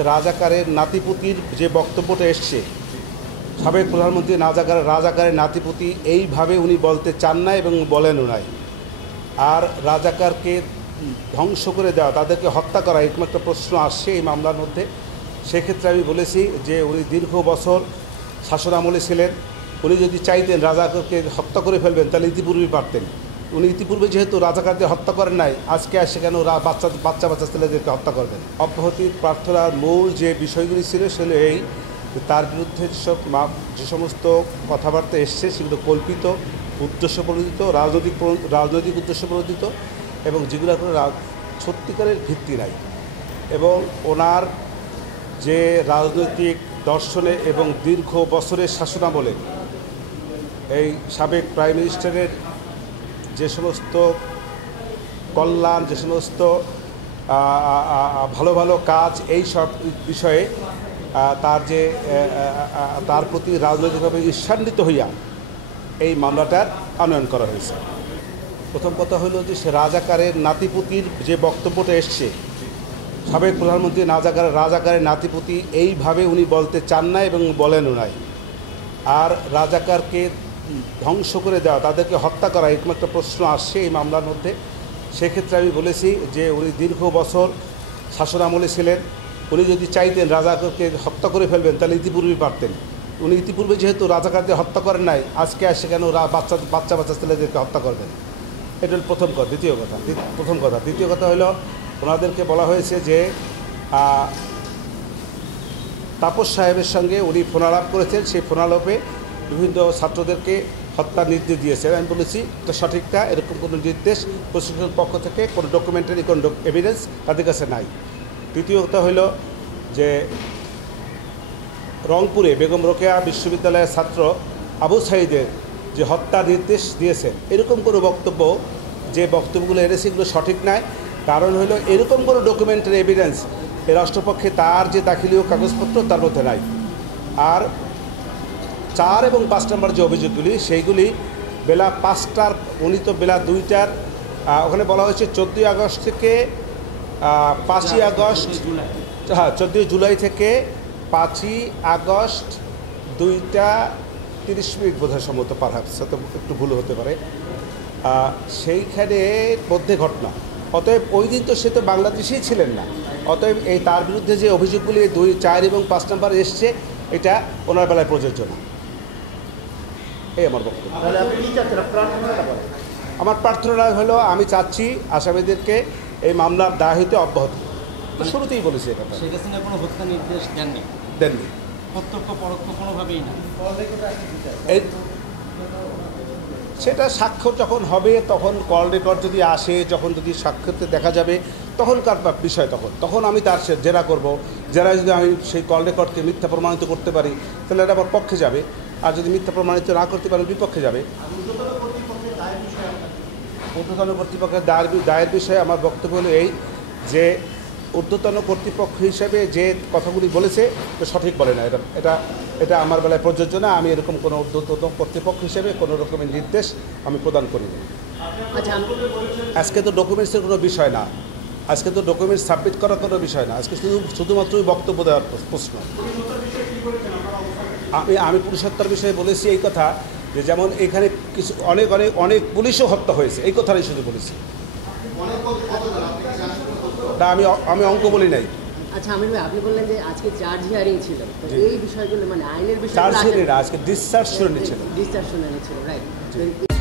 রাজাকারের নাতিপুতির যে বক্তব্যটা এসছে, সাবেক প্রধানমন্ত্রী রাজাকারের নাতিপুতি এইভাবে উনি বলতে চান না এবং বলেনও নাই। আর রাজাকারকে ধ্বংস করে দেওয়া, তাদেরকে হত্যা করা, এরকম একটা প্রশ্ন আসছে এই মামলার মধ্যে। সেক্ষেত্রে আমি বলেছি যে উনি দীর্ঘ বছর শাসন আমলে ছিলেন। উনি যদি চাইতেন রাজাকারকে হত্যা করে ফেলবেন তাহলে ইতিপূর্বেই পারতেন। উনি ইতিপূর্বে যেহেতু রাজাকারদের হত্যা করেন নাই, আজকে আসে কেন বাচ্চা ছেলেদেরকে হত্যা করবেন? অব্যাহতির প্রার্থনার মূল যে বিষয়গুলি ছিল সেগুলো এই, তার বিরুদ্ধে যে সমস্ত কথাবার্তা এসছে সেগুলো কল্পিত, উদ্দেশ্যপ্রণোদিত, রাজনৈতিক উদ্দেশ্যপ্রণোদিত এবং যেগুলো কোনো সত্যিকারের ভিত্তি নাই। এবং ওনার যে রাজনৈতিক দর্শনে এবং দীর্ঘ বছরের শাসনামলে এই সাবেক প্রাইম মিনিস্টারের যে সমস্ত কল্যাণ, যে সমস্ত ভালো ভালো কাজ, এই সব বিষয়ে তার প্রতি রাজনৈতিকভাবে ঈর্ষান্বিত হইয়া এই মামলাটার আনয়ন করা হয়েছে। প্রথম কথা হলো যে সে রাজাকারের নাতিপুতির যে বক্তব্যটা এসছে, সাবেক প্রধানমন্ত্রী রাজাকারের নাতিপুতি এইভাবে উনি বলতে চান না এবং বলেনও নাই। আর রাজাকারকে ধ্বংস করে দেওয়া, তাদেরকে হত্যা করা, এরকম একটা প্রশ্ন আসছে এই মামলার মধ্যে। সেক্ষেত্রে আমি বলেছি যে উনি দীর্ঘ বছর শাসন আমলে ছিলেন। উনি যদি চাইতেন রাজাকারকে হত্যা করে ফেলবেন তাহলে ইতিপূর্বেই পারতেন। উনি ইতিপূর্বে যেহেতু রাজাকারদের হত্যা করেন নাই, আজকে আসে কেন বাচ্চা ছেলেদেরকে হত্যা করবেন? এটা হল প্রথম কথা। দ্বিতীয় কথা হলো ওনাদেরকে বলা হয়েছে যে তাপস সাহেবের সঙ্গে উনি ফোনালাপ করেছেন, সেই ফোনালাপে বিভিন্ন ছাত্রদেরকে হত্যার নির্দেশ দিয়েছেন। আমি বলেছি এটা সঠিক না, এরকম কোনো নির্দেশ প্রশাসনের পক্ষ থেকে কোনো ডকুমেন্টারি কোনো এভিডেন্স তাদের কাছে নাই। তৃতীয় কথা হইল যে রংপুরে বেগম রোকেয়া বিশ্ববিদ্যালয়ের ছাত্র আবু সাঈদের যে হত্যার নির্দেশ দিয়েছেন, এরকম কোনো বক্তব্য, যে বক্তব্যগুলো এনেছে এগুলো সঠিক নয়। কারণ হলো এরকম কোনো ডকুমেন্টারি এভিডেন্স এই রাষ্ট্রপক্ষে তার যে দাখিলীয় কাগজপত্র তার মধ্যে নাই। আর 4 এবং 5 নম্বর যে অভিযোগগুলি, সেইগুলি বেলা 5টার, উনি তো বেলা 2টার, ওখানে বলা হয়েছে 14 আগস্ট থেকে 5ই আগস্ট, হ্যাঁ 14 জুলাই থেকে 5ই আগস্ট 2:30 বোধহয় সম্ভবত, পারহাপস একটু ভুল হতে পারে, সেইখানে মধ্যে ঘটনা। অতএব ওই দিন তো সে তো বাংলাদেশেই ছিলেন না। অতএব এই তার বিরুদ্ধে যে অভিযোগগুলি 2, 4 এবং 5 নম্বর এসছে, এটা ওনার বেলায় প্রযোজ্য না। এই আমার বক্তব্য। আমার প্রার্থনা হলো, আমি চাচ্ছি আসামিদেরকে এই মামলার দায় হইতে অব্যাহত। শুরুতেই বলেছি এটা। কোনো হত্যা নির্দেশ দেননি, প্রত্যক্ষ পরোক্ষ কোনোভাবেই না। সেটা সাক্ষ্য যখন হবে, তখন কল রেকর্ড যদি আসে, যখন যদি সাক্ষ্যতে দেখা যাবে, তখনকার বিষয়। তখন আমি তার জেরা করব। জেরা যদি আমি সেই কল রেকর্ডকে মিথ্যা প্রমাণিত করতে পারি তাহলে এটা আমার পক্ষে যাবে, আর যদি মিথ্যা প্রমাণিত না করতে পারি বিপক্ষে যাবে। ঊর্ধ্বতন কর্তৃপক্ষের দায়ের বিষয়ে আমার বক্তব্য হলো এই, যে ঊর্ধ্বতন কর্তৃপক্ষ হিসেবে যে কথাগুলি বলেছে তো সঠিক বলে না। এটা আমার বেলায় প্রযোজ্য না। আমি এরকম কোনো ঊর্ধ্বতন কর্তৃপক্ষ হিসেবে কোনো রকমের নির্দেশ আমি প্রদান করি না। আজকে তো ডকুমেন্টসের কোনো বিষয় না, আজকে তো ডকুমেন্টস সাবমিট করার কোনো বিষয় না, আজকে শুধুমাত্রই বক্তব্য দেওয়ার প্রশ্ন। আমি পুরুষত্বের বিষয়ে বলেছি এই কথা, যে যেমন এখানে কিছু অনেক পুলিশও হত্যা হয়েছে, এই কথাটাই শুধু বলেছি। তা আমি অঙ্ক বলি নাই। আচ্ছা আমির ভাই, আপনি বললেন যে আজকে চার্জ হিয়ারিং ছিল, তো এই বিষয়গুলো মানে আইনের বিষয়, চার্জ হিয়ারিং না, আজকে ডিসচার্জ শুনানি ছিল। রাইট।